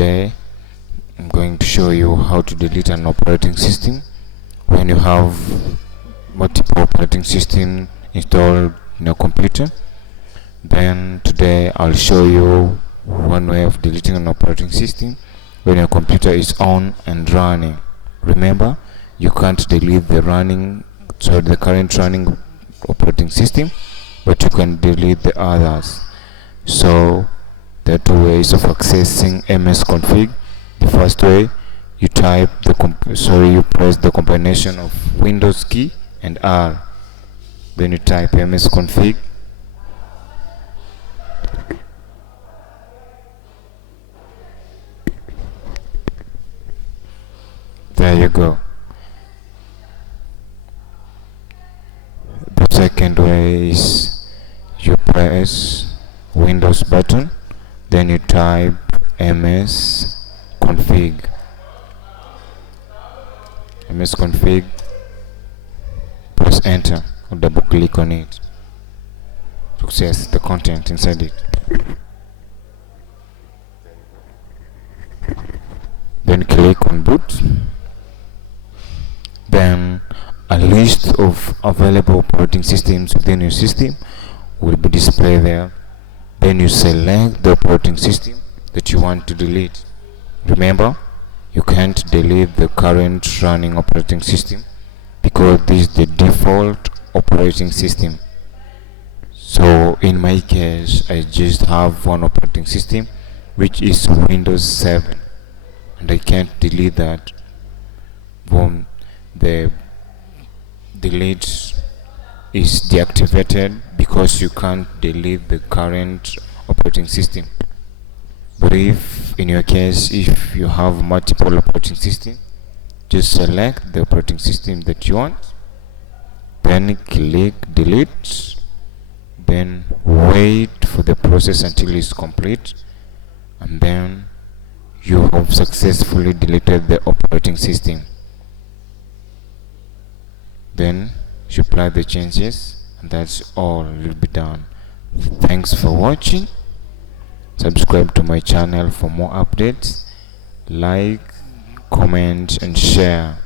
today I'm going to show you how to delete an operating system when you have multiple operating systems installed in your computer. Then today I'll show you one way of deleting an operating system when your computer is on and running. Remember, you can't delete the current running operating system, but you can delete the others. So there are two ways of accessing msconfig. The first way, you press the combination of Windows key and R. Then you type msconfig. There you go. The second way is you press Windows button, then you type msconfig. msconfig, press enter or double click on it to access the content inside it. Then click on boot. Then a list of available operating systems within your system will be displayed there. Then you select the operating system that you want to delete. Remember, you can't delete the current running operating system because this is the default operating system. So in my case, I just have one operating system, which is Windows 7, and I can't delete that. Boom, the delete is deactivated because you can't delete the current operating system. But if in your case, if you have multiple operating systems, just select the operating system that you want, then click delete, then wait for the process until it's complete, and then you have successfully deleted the operating system. Then you apply the changes, and that's all will be done. Thanks for watching. Subscribe to my channel for more updates. Like, comment and share.